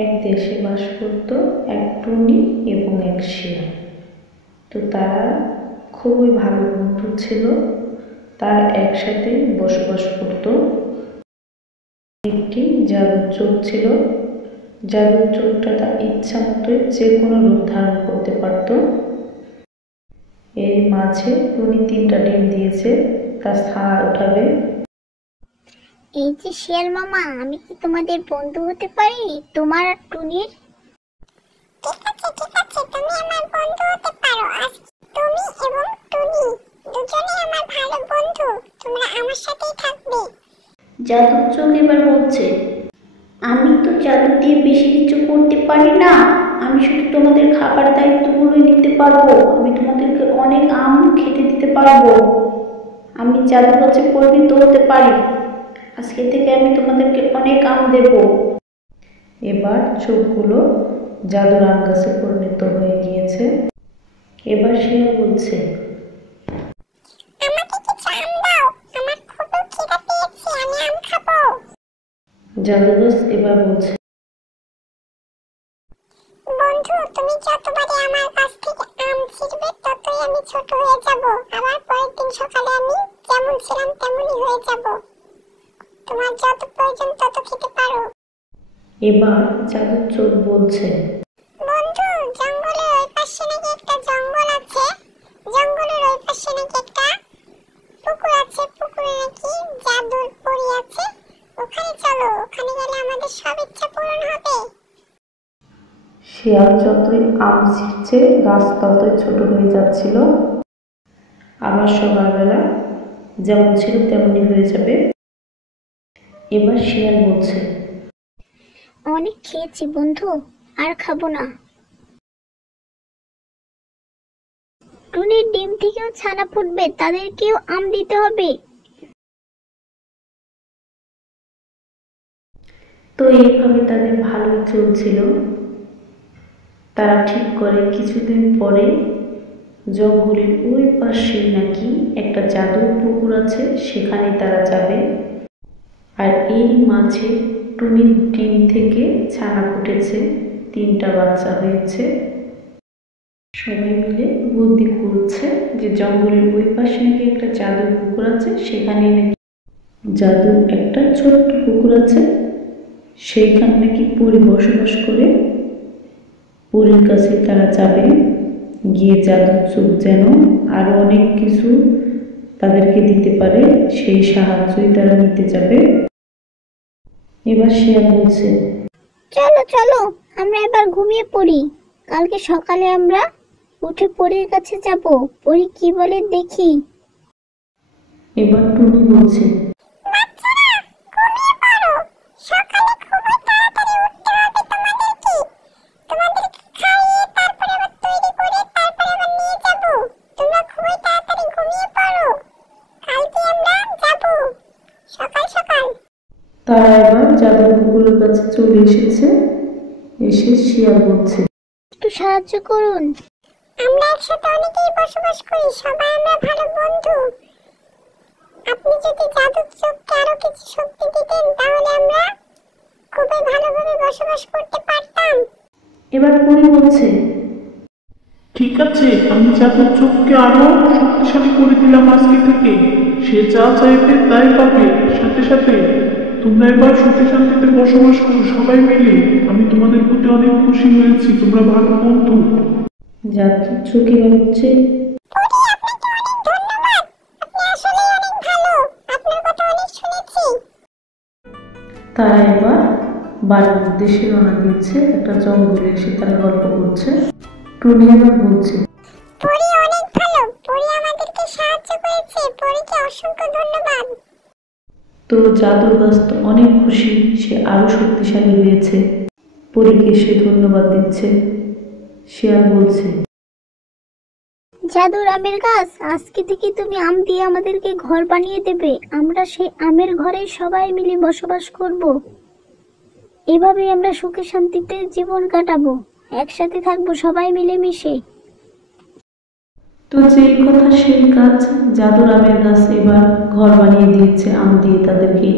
এক দেশে বাস করত এক টুনি এবং এক শিয়াল। তো তারা খুবই ভালো বন্ধু ছিল। তারা একসাথে বসবাস করত। একটি জাদুর চোখ ছিল। জাদুর চোখটা তার ইচ্ছা মতোই যে কোনো রূপ ধারণ করতে পারত। এর মাঝে টুনি 3টা ডিম দিয়েছে, তার ছানা উঠাবে। এই যে শিয়াল মামা, আমি কি তোমাদের বন্ধু হতে পারি, তোমার আর টুনির? ঠিক আছে তুমি আমার বন্ধু হতে পারো। আজ তুমি এবং টুনি দুজনেই আমার ভালো বন্ধু, তোমরা আমার সাথেই থাকবে। জাদুর চোখ এবার বলছে, আমি তো জাদু দিয়ে বেশি কিছু করতে পারি না, আমি শুধু তোমাদের খাবার দায়িত্বগুলো নিতে পারবো। আমি তোমাদেরকে অনেক আম খেতে দিতে পারবো। আমি জাদু গাছে পরিণত হতে পারি। আজকে থেকে আমি তোমাদেরকে অনেক আম দেব। এবার চোখগুলো জাদুর আম গাছে পরিণত হয়ে গিয়েছে। এবার শিয়াল বলছে, আমাকে কিছু আম দাও, আমার খুব খিদে পেয়েছে, আমি আম খাবো। জাদু গাছ এবার বলছে, বন্ধু, তুমি যতবারই আমার কাছ থেকে আম ছিঁড়বে ততই আমি ছোট হয়ে যাব। আবার পরের দিন সকালে আমি যেমন ছিলাম তেমনই হয়ে যাব। তোমার যত প্রয়োজন তত খেতে পারো। এবার জাদুর চোখ বলছে, বন্ধু, জঙ্গলের ওই পাশে নাকি একটা জঙ্গল আছে, জঙ্গলের ওই পাশে নাকি একটা পুকুর আছে, পুকুরে নাকি জাদুর পরী আছে। ওখানে চলো, ওখানে গেলে আমাদের সব ইচ্ছা পূরণ হবে। শিয়াল যতই আম ছিঁড়ছে গাছ ততই ছোট হয়ে যাচ্ছিল। আবার সকালবেলা যেমন ছিল তেমনি হয়ে যাবে। এবার শিয়াল বলছে, অনেক খেয়েছি বন্ধু, আর খাবো না। টুনির ডিম থেকেও ছানা ফুটবে, তাদেরকেও আম দিতে হবে। তো এইভাবে তাদের ভালোই চলছিল। তারা ঠিক করে কিছুদিন পরে জঙ্গলের ওই পাশে নাকি একটা জাদুর পুকুর আছে, সেখানে তারা যাবে। আর এই মাঝে টুনির ডিম থেকে ছানা ফুটেছে, 3টা বাচ্চা হয়েছে। সবাই মিলে বুদ্ধি করছে যে জঙ্গলের ওই পাশে নাকি একটা জাদুর পুকুর আছে, সেখানে নাকি জাদুর একটা ছোট্ট পুকুর আছে, সেইখানে নাকি পরী বসবাস করে। পরীর কাছে তারা যাবে, গিয়ে জাদুর চোখ যেন আরো অনেক কিছু তাদেরকে দিতে পারে সেই সাহায্যই তারা নিতে যাবে। এবার শিয়াল বলছে, চলো চলো, আমরা এবার ঘুমিয়ে পড়ি। কালকে সকালে আমরা উঠে পরীর কাছে যাব, পরী কি বলে দেখি। এবার টুনি বলছে, বাচ্চারা, ঘুমিয়ে পড়ো, সকালে খুবই তাড়াতাড়ি উঠতে হবে তোমাদেরকে। তোমাদেরকে খাইয়ে তারপরে আবার তৈরি করে তারপরে আবার নিয়ে যাব। তোমরা খুবই তাড়াতাড়ি ঘুমিয়ে পড়ো, কালকে আমরা যাব সকাল সকাল। তারা এবার জাদুর পুকুরের কাছে চলে এসেছে। এসে শিয়াল বলছে, একটু সাহায্য করুন। আমরা একসাথে অনেকেই বসবাস করি, সবাই আমরা ভালো বন্ধু। আপনি যদি জাদুর চোখকে আরো কিছু শক্তি দিতেন তাহলে আমরা খুবই ভালোভাবে বসবাস করতে পারতাম। এবার পরী বলছে, ঠিক আছে, আমি জাদুর চোখকে আরো শক্তিশালী করে দিলাম আজকে থেকে। সে যা চাইবে তাই পাবে। সাথে সাথে তোমরা এবার সুখে শান্তিতে বসবাস করো সবাই মিলে। আমি তোমাদের প্রতি অনেক খুশি হয়েছি, তোমরা ভালো বন্ধু। জাদুর চোখ এবার বলছে, পরি, আপনাকে অনেক ধন্যবাদ, আপনি আসলেই অনেক ভালো, আপনার কথা অনেক শুনেছি। তারা এবার বাড়ির উদ্দেশ্যে রওনা দিয়েছে। একটা জঙ্গলে এসে তারা গল্প করছে। টুনি এবার বলছে, পরি অনেক ভালো, পরি আমাদেরকে সাহায্য করেছে, পরিকে অসংখ্য ধন্যবাদ। তো জাদুর গাছ তো অনেক খুশি, সে আরো শক্তিশালী হয়েছে। পরীকে সে ধন্যবাদ দিচ্ছে। শিয়াল বলছে, জাদুর আমের গাছ, আজকে থেকে তুমি আম দিয়ে আমাদেরকে ঘর বানিয়ে দেবে। আমরা সেই আমের ঘরে সবাই মিলে বসবাস করব। এভাবেই আমরা সুখে শান্তিতে জীবন কাটাবো, একসাথে থাকবো সবাই মিলে মিশে। তো যেই কথা সেই কাজ। জাদুর আমের গাছ এবার ঘর বানিয়ে দিয়েছে আম দিয়ে তাদেরকে।